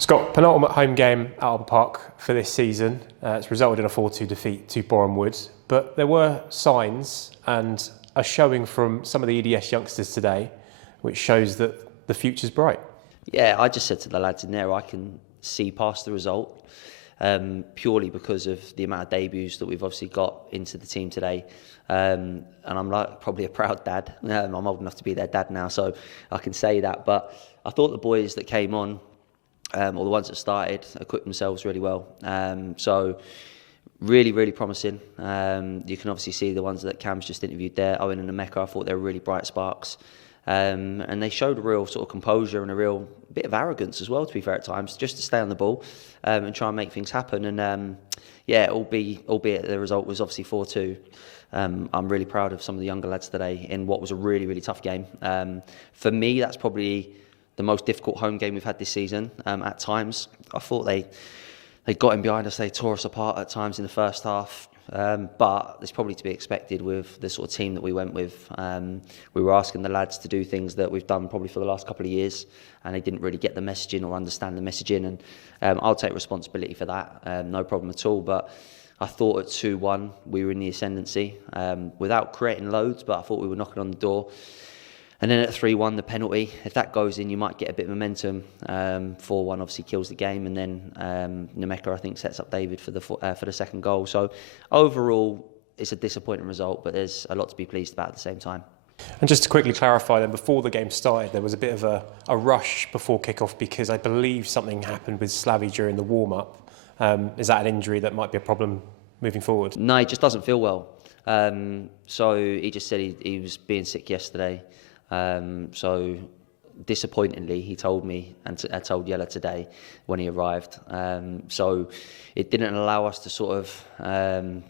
Scott, penultimate home game at Alba Park for this season. It's resulted in a 4-2 defeat to Boreham Wood, but there were signs and a showing from some of the EDS youngsters today, which shows that the future's bright. Yeah, I just said to the lads in there, I can see past the result, purely because of the amount of debuts that we've obviously got into the team today. And I'm like probably a proud dad. I'm old enough to be their dad now, so I can say that. But I thought the boys that came on, or the ones that started, equipped themselves really well. So really, really promising. You can obviously see the ones that Cam's just interviewed there, Owen and Emeka. I thought they were really bright sparks. And they showed a real sort of composure and a real bit of arrogance as well, to be fair at times, just to stay on the ball and try and make things happen. And yeah, albeit the result was obviously 4-2. I'm really proud of some of the younger lads today in what was a really, really tough game. For me, that's probably the most difficult home game we've had this season. At times, I thought they got in behind us, they tore us apart at times in the first half. But it's probably to be expected with the sort of team that we went with. We were asking the lads to do things that we've done probably for the last couple of years, and they didn't really get the messaging or understand the messaging. And I'll take responsibility for that, no problem at all. But I thought at 2-1 we were in the ascendancy without creating loads, but I thought we were knocking on the door. And then at 3-1, the penalty, if that goes in, you might get a bit of momentum. 4-1 obviously kills the game, and then Emeka, I think, sets up Davies for the second goal. So overall, it's a disappointing result, but there's a lot to be pleased about at the same time. And just to quickly clarify then, before the game started, there was a bit of a rush before kick-off because I believe something happened with Slav during the warm-up. Is that an injury that might be a problem moving forward? No, he just doesn't feel well. So he just said he was being sick yesterday. So disappointingly, he told me, and I told Yella today when he arrived. So it didn't allow us to sort of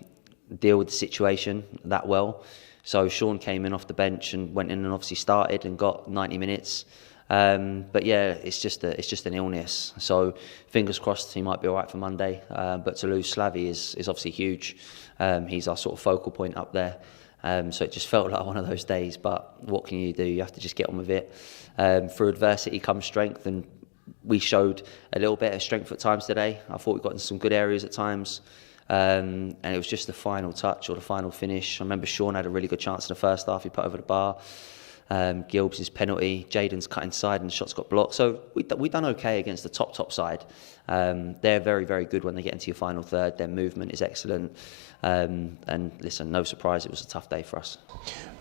deal with the situation that well. So Sean came in off the bench and went in and obviously started and got 90 minutes. But yeah, it's just an illness. So fingers crossed he might be all right for Monday. But to lose Slav is obviously huge. He's our sort of focal point up there. So it just felt like one of those days, but what can you do? You have to just get on with it. Through adversity comes strength, and we showed a little bit of strength at times today. I thought we got in some good areas at times, and it was just the final touch or the final finish. I remember Sean had a really good chance in the first half. He put over the bar. Gilbert's penalty, Jaden's cut inside and the shots got blocked. So we done okay against the top side. They're very, very good when they get into your final third. Their movement is excellent. And listen, no surprise, it was a tough day for us.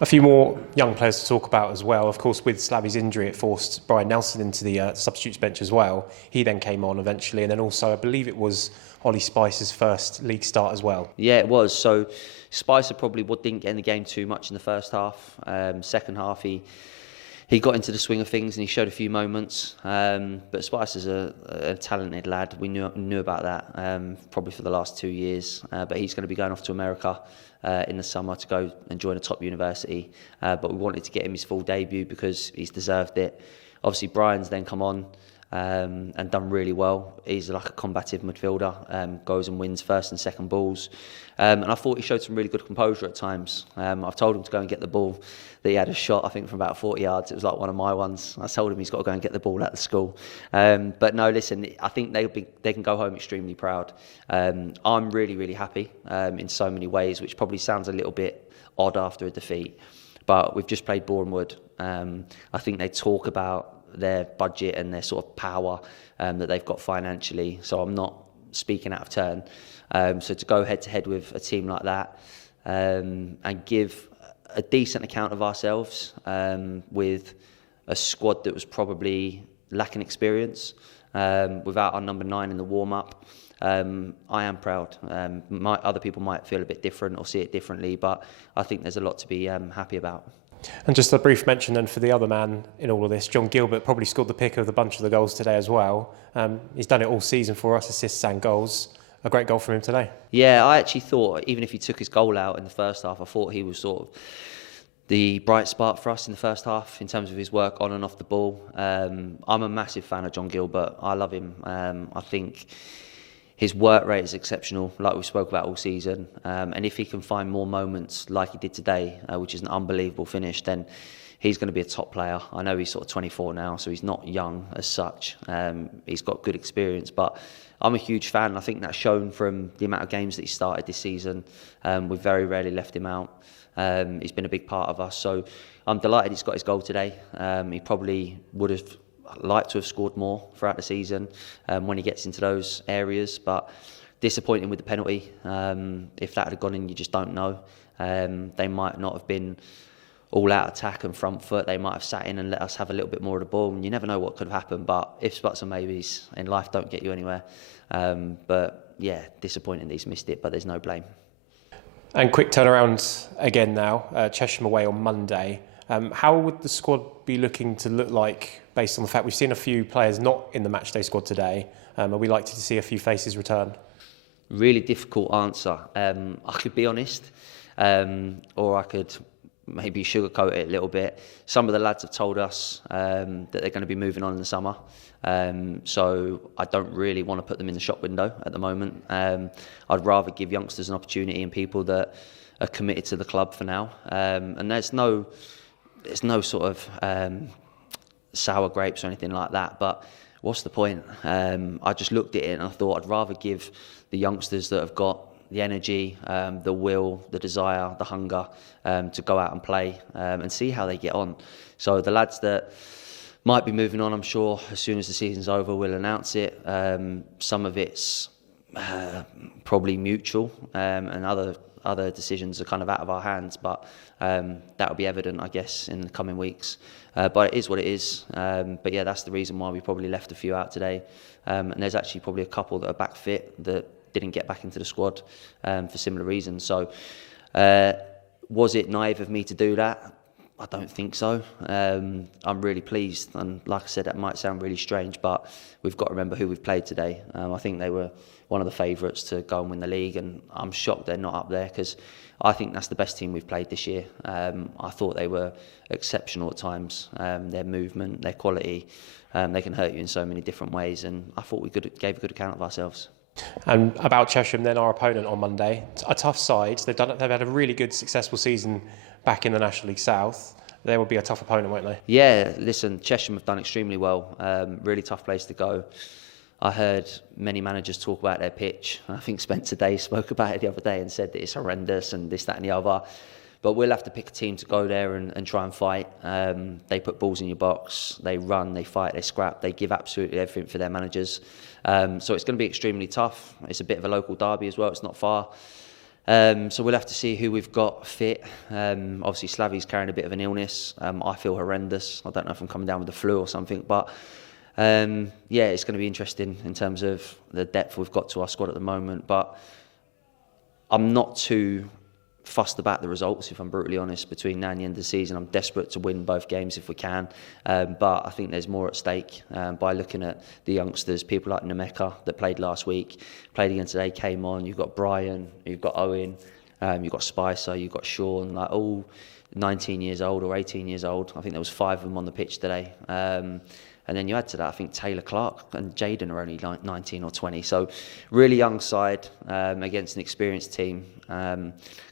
A few more young players to talk about as well. Of course, with Slav's injury, it forced Brian Nelson into the substitutes bench as well. He then came on eventually, and then also I believe it was Ollie Spicer's first league start as well. Yeah, it was. So Spicer probably didn't get in the game too much in the first half. Second half, he got into the swing of things and he showed a few moments. But Spicer's a talented lad. We knew about that probably for the last 2 years. But he's going to be going off to America in the summer to go and join a top university. But we wanted to get him his full debut because he's deserved it. Obviously, Brian's then come on and done really well. He's like a combative midfielder, goes and wins first and second balls. And I thought he showed some really good composure at times. I've told him to go and get the ball. That he had a shot, I think, from about 40 yards. It was like one of my ones. I told him he's got to go and get the ball at the school. But no, listen, I think they can go home extremely proud. I'm really, really happy in so many ways, which probably sounds a little bit odd after a defeat. But we've just played Boreham Wood. I think they talk about their budget and their sort of power that they've got financially. So I'm not speaking out of turn. So to go head to head with a team like that and give a decent account of ourselves with a squad that was probably lacking experience without our number 9 in the warm-up, I am proud. Other people might feel a bit different or see it differently, but I think there's a lot to be happy about. And just a brief mention then for the other man in all of this, John Gilbert probably scored the pick of the bunch of the goals today as well. He's done it all season for us, assists and goals. A great goal from him today. Yeah, I actually thought, even if he took his goal out in the first half, I thought he was sort of the bright spark for us in the first half in terms of his work on and off the ball. I'm a massive fan of John Gilbert. I love him. I think his work rate is exceptional, like we spoke about all season. And if he can find more moments like he did today, which is an unbelievable finish, then he's going to be a top player. I know he's sort of 24 now, so he's not young as such. He's got good experience, but I'm a huge fan. I think that's shown from the amount of games that he started this season. We've very rarely left him out. He's been a big part of us. So I'm delighted he's got his goal today. He probably would have liked to have scored more throughout the season when he gets into those areas, but disappointing with the penalty. If that had gone in, you just don't know. They might not have been all out attack and front foot. They might have sat in and let us have a little bit more of the ball, and you never know what could have happened. But ifs, buts and maybes in life don't get you anywhere. But yeah, disappointing that he's missed it, but there's no blame. And quick turnaround again now, Chesham away on Monday. How would the squad be looking to look like based on the fact we've seen a few players not in the matchday squad today? Are we likely to see a few faces return? Really difficult answer. I could be honest, or I could maybe sugarcoat it a little bit. Some of the lads have told us that they're going to be moving on in the summer. So I don't really want to put them in the shop window at the moment. I'd rather give youngsters an opportunity and people that are committed to the club for now. And there's no sort of sour grapes or anything like that. But what's the point? I just looked at it and I thought I'd rather give the youngsters that have got the energy, the will, the desire, the hunger to go out and play and see how they get on. So the lads that might be moving on, I'm sure as soon as the season's over we'll announce it. Some of it's probably mutual and other decisions are kind of out of our hands, but that'll be evident, I guess, in the coming weeks. But it is what it is. But yeah, that's the reason why we probably left a few out today. And there's actually probably a couple that are back fit that didn't get back into the squad for similar reasons. So was it naive of me to do that? I don't think so. I'm really pleased, and like I said, that might sound really strange, but we've got to remember who we've played today. I think they were one of the favourites to go and win the league, and I'm shocked they're not up there because I think that's the best team we've played this year. I thought they were exceptional at times. Their movement, their quality, they can hurt you in so many different ways, and I thought we gave a good account of ourselves. And about Chesham, then our opponent on Monday, a tough side. They've had a really good, successful season back in the National League South. They will be a tough opponent, won't they? Yeah, listen, Chesham have done extremely well. Really tough place to go. I heard many managers talk about their pitch. I think Spencer Day spoke about it the other day and said that it's horrendous and this, that and the other. But we'll have to pick a team to go there and try and fight. They put balls in your box. They run, they fight, they scrap. They give absolutely everything for their managers. So it's going to be extremely tough. It's a bit of a local derby as well. It's not far. So we'll have to see who we've got fit. Obviously, Slavy's carrying a bit of an illness. I feel horrendous. I don't know if I'm coming down with the flu or something. But yeah, it's going to be interesting in terms of the depth we've got to our squad at the moment. But I'm not too fussed about the results, if I'm brutally honest. Between now and the end of the season, I'm desperate to win both games if we can, but I think there's more at stake by looking at the youngsters. People like Nemeka that played last week, played again today, came on. You've got Brian, you've got Owen, you've got Spicer, you've got Sean, like all 19 years old or 18 years old. I think there was 5 of them on the pitch today. And then you add to that, I think Taylor Clark and Jaden are only 19 or 20. So really young side against an experienced team.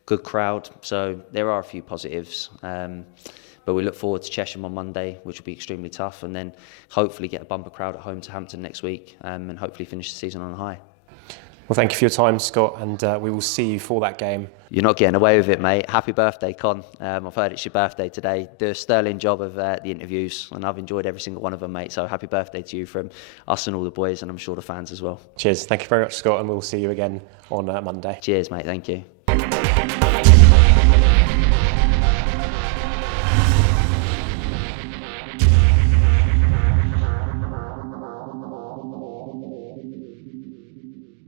Good crowd. So there are a few positives. But we look forward to Chesham on Monday, which will be extremely tough. And then hopefully get a bumper crowd at home to Hampton next week and hopefully finish the season on a high. Well, thank you for your time, Scott, and we will see you for that game. You're not getting away with it, mate. Happy birthday, Con. I've heard it's your birthday today. Do a sterling job of the interviews, and I've enjoyed every single one of them, mate. So happy birthday to you from us and all the boys, and I'm sure the fans as well. Cheers. Thank you very much, Scott, and we'll see you again on Monday. Cheers, mate. Thank you.